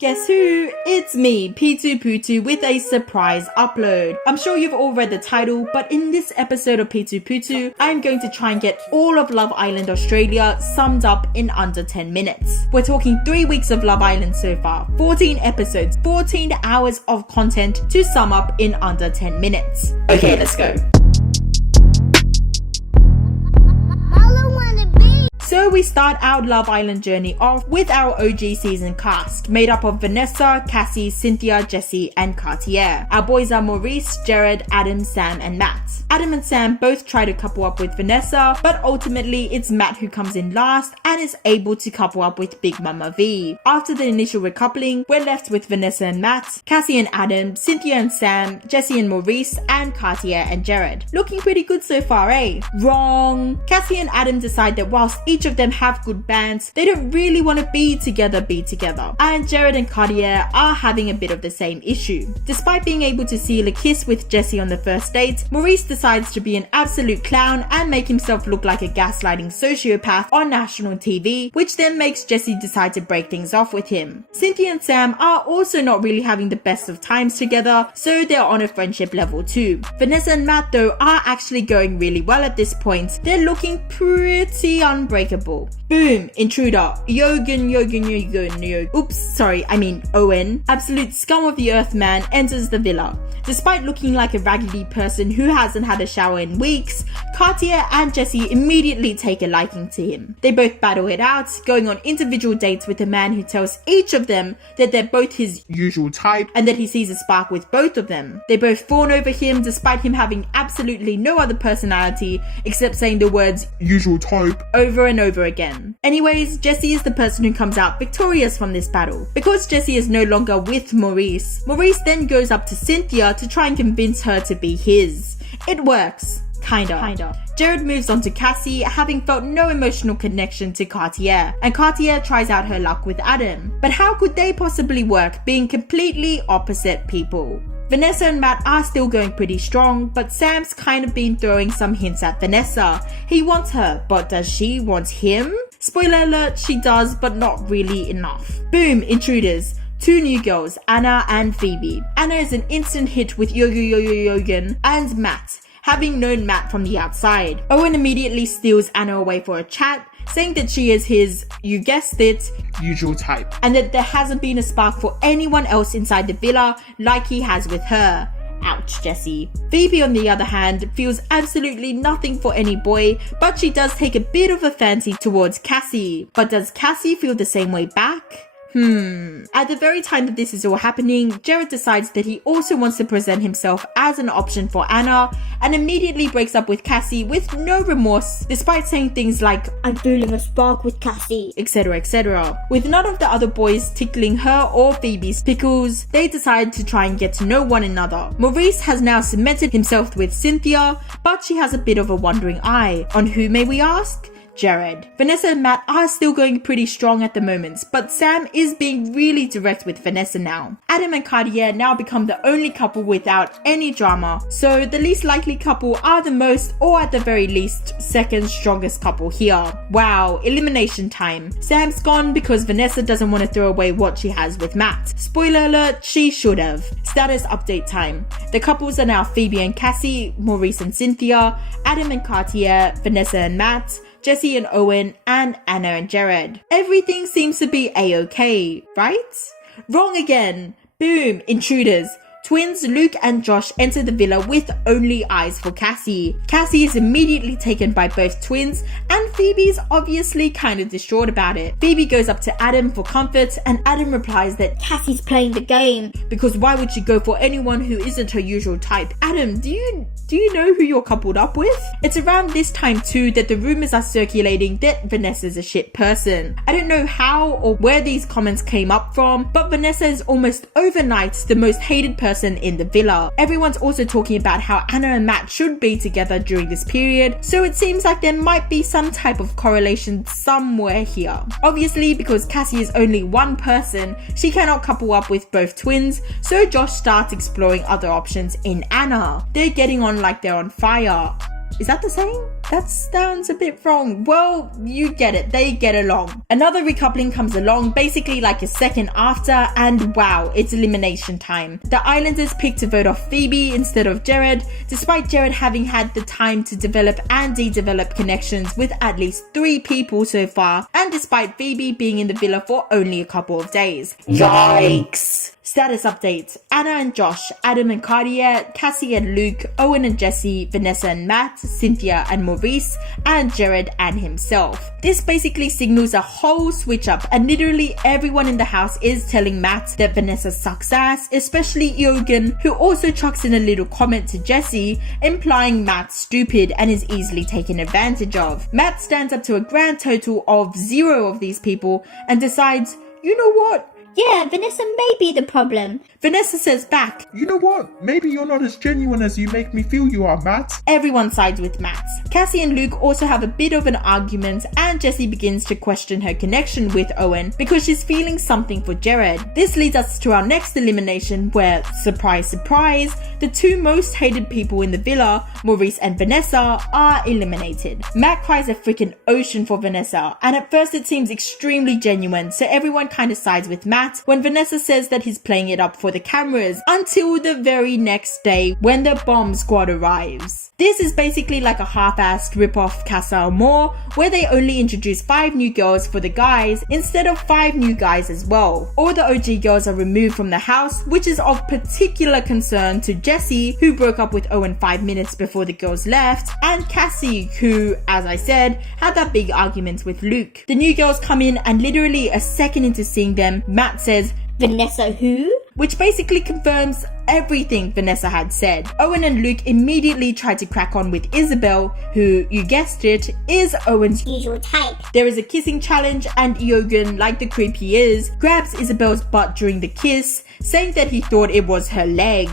Guess who? It's me, P2Putu, with a surprise upload. I'm sure you've all read the title, but in this episode of P2Putu, I'm going to try and get all of Love Island Australia summed up in under 10 minutes. We're talking 3 weeks of Love Island so far, 14 episodes, 14 hours of content to sum up in under 10 minutes. Okay, let's go. So we start our Love Island journey off with our OG season cast, made up of Vanessa, Cassie, Cynthia, Jessie, and Cartier. Our boys are Maurice, Jared, Adam, Sam, and Matt. Adam and Sam both try to couple up with Vanessa, but ultimately it's Matt who comes in last and is able to couple up with Big Mama V. After the initial recoupling, we're left with Vanessa and Matt, Cassie and Adam, Cynthia and Sam, Jessie and Maurice, and Cartier and Jared. Looking pretty good so far, eh? Wrong. Cassie and Adam decide that whilst each of them have good bands, they don't really want to be together. And Jared and Cartier are having a bit of the same issue. Despite being able to seal a kiss with Jessie on the first date, Maurice decides to be an absolute clown and make himself look like a gaslighting sociopath on national TV, which then makes Jessie decide to break things off with him. Cynthia and Sam are also not really having the best of times together, so they're on a friendship level too. Vanessa and Matt though are actually going really well at this point. They're looking pretty unbreakable. Boom, intruder, Owen, absolute scum of the earth man, enters the villa. Despite looking like a raggedy person who hasn't had a shower in weeks, Cartier and Jessie immediately take a liking to him. They both battle it out, going on individual dates with a man who tells each of them that they're both his usual type and that he sees a spark with both of them. They both fawn over him despite him having absolutely no other personality except saying the words usual type over and over again. Anyways, Jessie is the person who comes out victorious from this battle. Because Jessie is no longer with Maurice then goes up to Cynthia to try and convince her to be his. It works. Kinda. Jared moves on to Cassie, having felt no emotional connection to Cartier, and Cartier tries out her luck with Adam. But how could they possibly work, being completely opposite people? Vanessa and Matt are still going pretty strong, but Sam's kind of been throwing some hints at Vanessa. He wants her, but does she want him? Spoiler alert, she does, but not really enough. Boom, intruders. 2 new girls, Anna and Phoebe. Anna is an instant hit with Yogan and Matt, having known Matt from the outside. Owen immediately steals Anna away for a chat, saying that she is his, you guessed it, usual type, and that there hasn't been a spark for anyone else inside the villa like he has with her. Ouch, Jessie. Phoebe, on the other hand, feels absolutely nothing for any boy, but she does take a bit of a fancy towards Cassie. But does Cassie feel the same way back? At the very time that this is all happening, Jared decides that he also wants to present himself as an option for Anna and immediately breaks up with Cassie with no remorse, despite saying things like, I'm feeling a spark with Cassie, etc, etc. With none of the other boys tickling her or Phoebe's pickles, they decide to try and get to know one another. Maurice has now cemented himself with Cynthia, but she has a bit of a wandering eye. On who, may we ask? Jared. Vanessa and Matt are still going pretty strong at the moment, but Sam is being really direct with Vanessa now. Adam and Cartier now become the only couple without any drama, so the least likely couple are the most, or at the very least, second strongest couple here. Wow, elimination time. Sam's gone because Vanessa doesn't want to throw away what she has with Matt. Spoiler alert, she should have. Status update time. The couples are now Phoebe and Cassie, Maurice and Cynthia, Adam and Cartier, Vanessa and Matt, Jessie and Owen, and Anna and Jared. Everything seems to be a-okay, right? Wrong again. Boom, intruders. Twins Luke and Josh enter the villa with only eyes for Cassie. Cassie is immediately taken by both twins, and Phoebe's obviously kind of distraught about it. Phoebe goes up to Adam for comfort, and Adam replies that Cassie's playing the game, because why would she go for anyone who isn't her usual type? Adam, do you know who you're coupled up with? It's around this time too that the rumors are circulating that Vanessa's a shit person. I don't know how or where these comments came up from, but Vanessa is almost overnight the most hated person in the villa. Everyone's also talking about how Anna and Matt should be together during this period, so it seems like there might be some type of correlation somewhere here. Obviously, because Cassie is only one person, she cannot couple up with both twins, so Josh starts exploring other options in Anna. They're getting on like they're on fire. Is that the same? That sounds a bit wrong. Well, you get it. They get along. Another recoupling comes along, basically like a second after, and wow, it's elimination time. The Islanders pick to vote off Phoebe instead of Jared, despite Jared having had the time to develop and de-develop connections with at least 3 people so far, and despite Phoebe being in the villa for only a couple of days. Yikes! Status updates: Anna and Josh, Adam and Cartier, Cassie and Luke, Owen and Jesse, Vanessa and Matt, Cynthia and Maurice, and Jared and himself. This basically signals a whole switch up, and literally everyone in the house is telling Matt that Vanessa sucks ass, especially Eogan, who also chucks in a little comment to Jesse, implying Matt's stupid and is easily taken advantage of. Matt stands up to a grand total of 0 of these people and decides, you know what? Yeah, Vanessa may be the problem. Vanessa says back, you know what? Maybe you're not as genuine as you make me feel you are, Matt. Everyone sides with Matt. Cassie and Luke also have a bit of an argument, and Jessie begins to question her connection with Owen because she's feeling something for Jared. This leads us to our next elimination where, surprise surprise, the 2 most hated people in the villa, Maurice and Vanessa, are eliminated. Matt cries a freaking ocean for Vanessa, and at first it seems extremely genuine, so everyone kind of sides with Matt when Vanessa says that he's playing it up for the cameras, until the very next day when the bomb squad arrives. This is basically like a half-assed rip-off Casa Amor, where they only introduce 5 new girls for the guys instead of 5 new guys as well. All the OG girls are removed from the house, which is of particular concern to Jessie, who broke up with Owen 5 minutes before the girls left, and Cassie, who, as I said, had that big argument with Luke. The new girls come in, and literally a second into seeing them, Matt says, Vanessa who? Which basically confirms everything Vanessa had said. Owen and Luke immediately try to crack on with Isabel, who, you guessed it, is Owen's usual type. There is a kissing challenge, and Eogan, like the creep he is, grabs Isabel's butt during the kiss, saying that he thought it was her leg.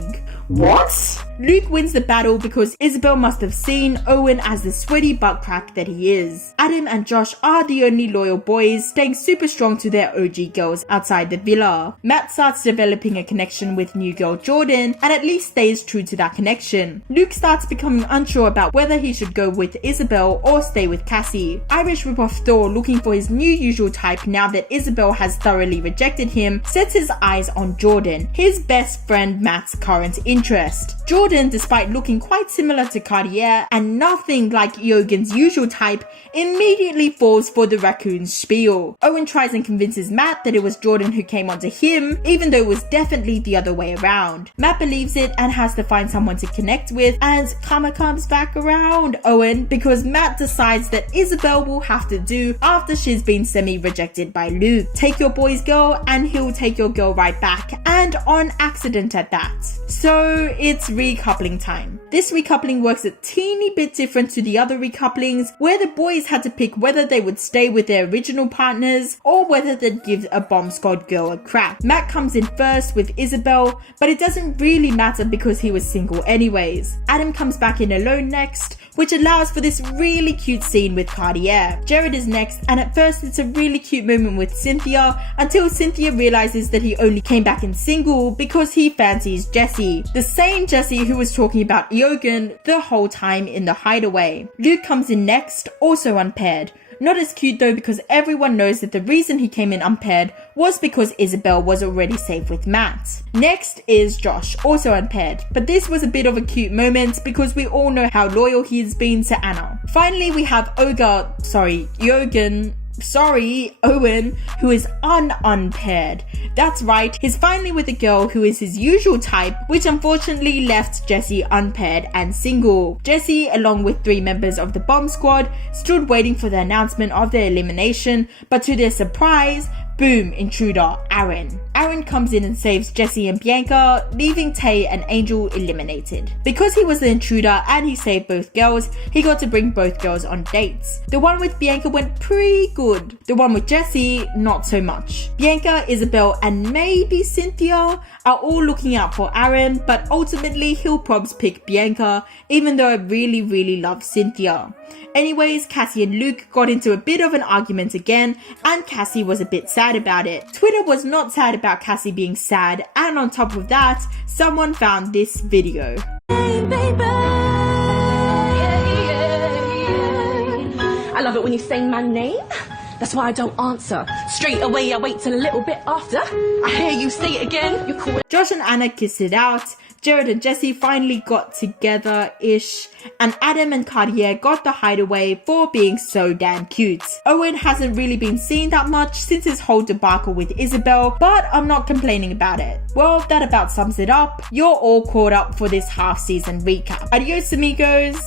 What? Luke wins the battle because Isabel must have seen Owen as the sweaty butt crack that he is. Adam and Josh are the only loyal boys, staying super strong to their OG girls outside the villa. Matt starts developing a connection with new girl Jordan, and at least stays true to that connection. Luke starts becoming unsure about whether he should go with Isabel or stay with Cassie. Irish ripoff Thor, looking for his new usual type now that Isabel has thoroughly rejected him, sets his eyes on Jordan, his best friend Matt's current interest. Jordan, despite looking quite similar to Cartier and nothing like Eogan's usual type, immediately falls for the raccoon spiel. Owen tries and convinces Matt that it was Jordan who came onto him, even though it was definitely the other way around. Matt believes it and has to find someone to connect with, and karma comes back around Owen because Matt decides that Isabel will have to do after she's been semi-rejected by Luke. Take your boy's girl and he'll take your girl right back, and on accident at that. So it's recoupling time. This recoupling works a teeny bit different to the other recouplings, where the boys had to pick whether they would stay with their original partners or whether they'd give a bomb squad girl a crack. Matt comes in first with Isabel, but it doesn't really matter because he was single anyways. Adam comes back in alone next, which allows for this really cute scene with Cartier. Jared is next, and at first it's a really cute moment with Cynthia, until Cynthia realizes that he only came back in single because he fancies Jessie. The same Jessie who was talking about Eogan the whole time in the hideaway. Luke comes in next, also unpaired. Not as cute though, because everyone knows that the reason he came in unpaired was because Isabel was already safe with Matt. Next is Josh, also unpaired, but this was a bit of a cute moment because we all know how loyal he's been to Anna. Finally, we have Owen, who is unpaired. That's right, he's finally with a girl who is his usual type, which unfortunately left Jessie unpaired and single. Jessie, along with 3 members of the bomb squad, stood waiting for the announcement of their elimination, but to their surprise, boom, intruder, Aaron. Aaron comes in and saves Jessie and Bianca, leaving Tay and Angel eliminated. Because he was the intruder and he saved both girls, he got to bring both girls on dates. The one with Bianca went pretty good. The one with Jessie, not so much. Bianca, Isabel, and maybe Cynthia are all looking out for Aaron, but ultimately he'll probs pick Bianca, even though I really love Cynthia. Anyways, Cassie and Luke got into a bit of an argument again, and Cassie was a bit sad about it. Twitter was not sad about Cassie being sad, and on top of that, someone found this video. Hey, baby. Yeah, yeah, yeah. I love it when you say my name. That's why I don't answer. Straight away, I wait till a little bit after. I hear you say it again. You call it. Josh and Anna kissed it out. Jared and Jesse finally got together-ish, and Adam and Cartier got the hideaway for being so damn cute. Owen hasn't really been seen that much since his whole debacle with Isabel, but I'm not complaining about it. Well, that about sums it up. You're all caught up for this half-season recap. Adios, amigos!